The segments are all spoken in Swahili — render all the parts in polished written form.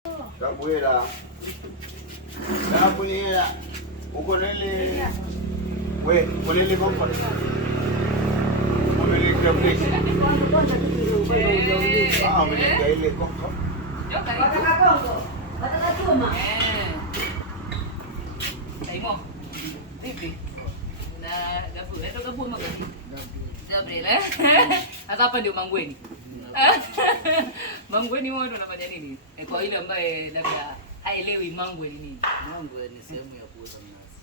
Kabuela. Kabuela. Uko nile. We, uko nile bomba. Umelele kabisa. Umelele ile bomba. Wataka Kongo. Wataka chuma. Saimo. Vipi? Na Gabriel, ndio Gabriel magani. Gabriel. Sasa hapa ndio Mangweni. Mangweni wao wanafanya nini? Kwa ile ambaye labda haelewi Mangweni nini? Mangweni ni sehemu ya kuuza mnazi.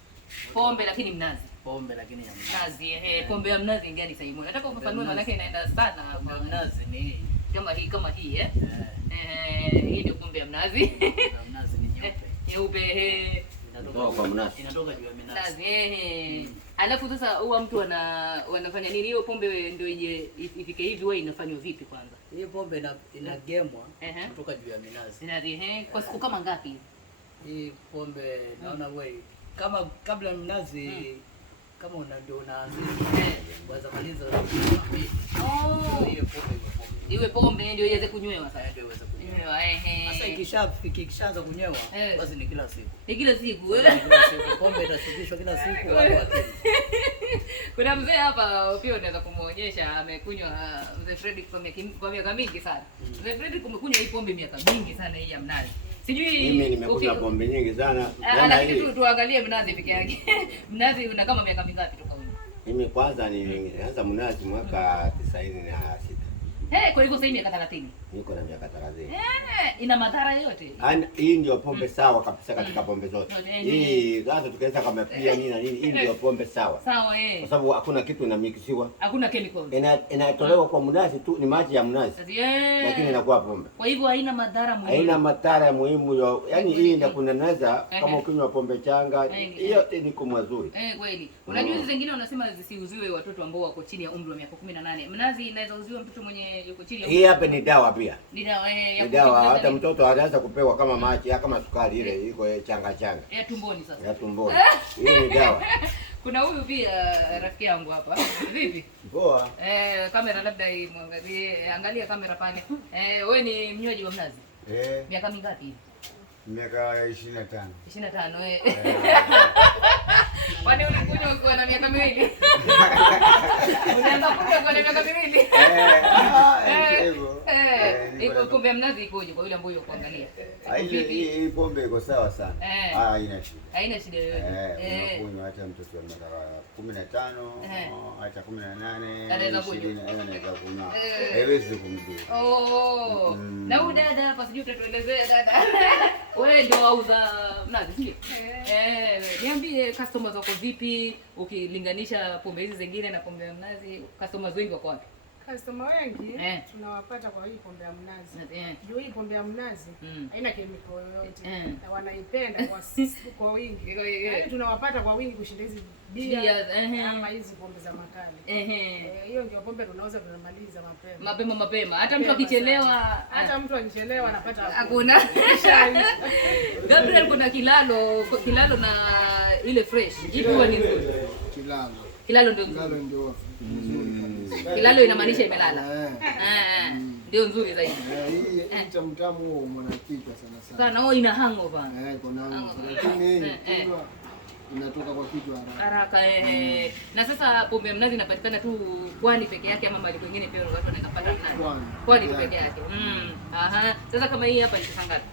Pombe lakini mnazi. Pombe lakini ya mnazi. Pombe ya mnazi gani Saimo? Nataka ufafanue maana yake inaenda sana. Kwa mnazi ni hii. Kama hii hii ndio pombe ya mnazi. Mnazi ni nyeupe. Nyeupe Inatoka kwa mnazi. Inatoka juu ya mnazi. Alafu sasa huwa mtu wanafanya nini hiyo pombe ndio ije ifike hivi wewe inafanywa vipi kwanza? Hii pombe inagemwa kutoka juu ya minazi. Inazi kwa siku kama ngapi? Hii pombe naona wewe kama kabla mnazi kama ndio unaanzisha kwanza maliza hiyo pombe iwe pombe ndio iweze kunywewa sasa. Ndio iweze kunywewa. Sasa ikishaanza kunywewa basi ni kila siku. Ni kila siku. Pombe itasubishwa kila siku watu wakati. Kuna mzee hapa pia unaweza kumuonyesha amekunywa mzee Freddy kwa miaka mingi sana. Mzee Freddy kumekunywa hii pombe miaka mingi sana hii ya mnazi. Sijui mimi nimekunywa pombe nyingi sana. Lakini tuangalie mnazi peke yake. Mnazi una kama miaka mingapi toka wewe? Mimi kwanza nilianza mnazi mwaka 96. Kwa hivyo sasa miaka 30. Niko na miaka 30. Ina madhara yote. Hii ndio pombe sawa kabisa katika pombe zote. Hii sasa tukiweza kama pia nini na nini, hii ndio pombe sawa. Sawa Kwa sababu hakuna kitu inamikisiwa. Hakuna chemicals. Inatolewa kwa mnazi tu, ni maji ya mnazi. Lakini inakuwa pombe. Kwa hivyo haina madhara muhimu. Haina madhara muhimu. Yaani hii ndio kunaneza kama ukinywa pombe changa, hiyo ni kumwazuri. Kweli. Unajua hizo zingine wanasema zisiuziwe watoto ambao wako chini ya umri wa miaka 18. Mnazi inaweza uziwa mtoto mwenye yuko chini ya hii hapa ni dawa pia. Ni dawa ni dawa. Hata mtoto anaweza kupewa kama maji kama sukari ile iko changa. Tumboni sasa. Tumboni. Hii ni dawa. Kuna huyu pia rafiki yangu hapa. Vipi? Poa. Kamera labda imwangalie, angalia kamera pale. Wewe ni mnywaji wa mnazi? Miaka mingapi? Miaka 25. 25 Kwani ulikunywa ukiwa na miaka miwili? Unaanza kunywa kwa miaka miwili? Iko pombe ya mnazi ikoje kwa yule ambaye yuko kuangalia? Hii pombe iko sawa sana. Haina shida. Haina shida yoyote. Unakunywa hata mtoto wa miaka 15, hata 18, anaweza kunywa. Anaweza kunywa. Haiwezi kumdhuru. Na huyu dada hapa sijui utatuelezea dada. Wewe ndio wauza mnazi sio? Niambie customers wako vipi ukilinganisha pombe hizi zingine na pombe ya mnazi? Customers wengi wako wapi? Customer wengi tunawapata kwa hii pombe ya mnazi. Juu hii pombe ya mnazi haina kemikali yoyote na wanaipenda kwa wingi. Yaani tunawapata kwa wingi kushinda hizi bia ama hizi pombe za makali. Hiyo ndio pombe tunauza tunamaliza mapema. Hata mtu akichelewa, anapata hakuna. Gabriel, kuna kilalo na ile fresh. Ipi huwa ni nzuri? Kilalo ndio nzuri. Kilalo inamaanisha imelala. Ndio nzuri zaidi. Hii tamtamu huo mwanakika sana. Sana ina hangover. Kuna hangover. Lakini inatoka kwa kitu haraka. Na sasa pombe ya mnazi inapatikana tu Pwani peke yake ama mahali kwingine pia watu wanaweza pata mnazi? Pwani peke yake. Sasa kama hii hapa ni pesa ngapi?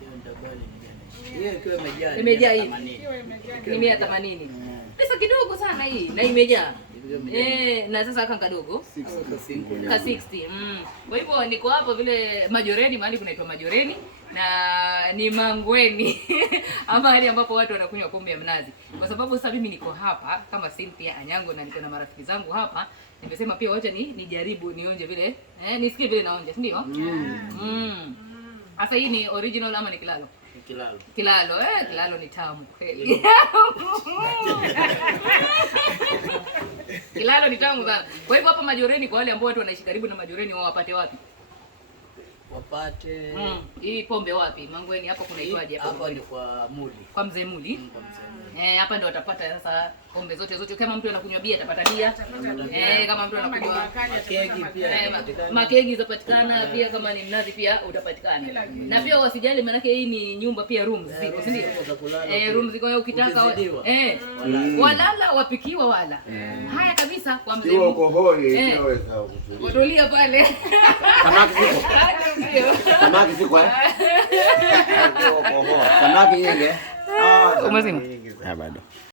Hiyo ndabali ni gani? Hiyo ikiwa imejaa. Imejaa hii. Ni 180. Pesa kidogo sana hii na imejaa. Na sasa kanga kadogo ka 60. Kwa hivyo niko hapa vile Majoreni, mahali kunaitwa Majoreni na ni Mangweni ama hali ambapo watu wanakunywa pombe ya mnazi. Kwa sababu sasa mimi niko hapa kama Cynthia Anyango na niko na marafiki zangu hapa, nimesema pia wacha nijaribu nionje vile nisikie vile naonja, si ndio? Sasa hii ni original ama ni kilalo? Kilalo. Kilalo ni tamu kweli. Kilalo ni tamu sana. Kwa hivyo hapa Majoreni, kwa wale ambao watu wanaishi karibu na Majoreni, wao wapate wapi? wapate. Hii pombe wapi? Mangweni hapa kunaitwaje hapa? Hapa ni kwa Muli. Kwa Mzee Muli. Hapa ndio watapata sasa pombe zote. Kama mtu anakunywa bia atapata bia. Kama mtu anakunywa kegi pia makegi zapatikana pia, kama ni mnazi pia utapatikana. Na pia wasijali, maana hii ni nyumba pia, rooms ziko, si ndio? Rooms ziko, ukitaka walala wapikiwa wala. Haya kabisa kwa Mzee Muli. Uko hoi unaweza kutulia. Kutulia pale. Samaki siko. Samaki nyingi. Umezima? Bado.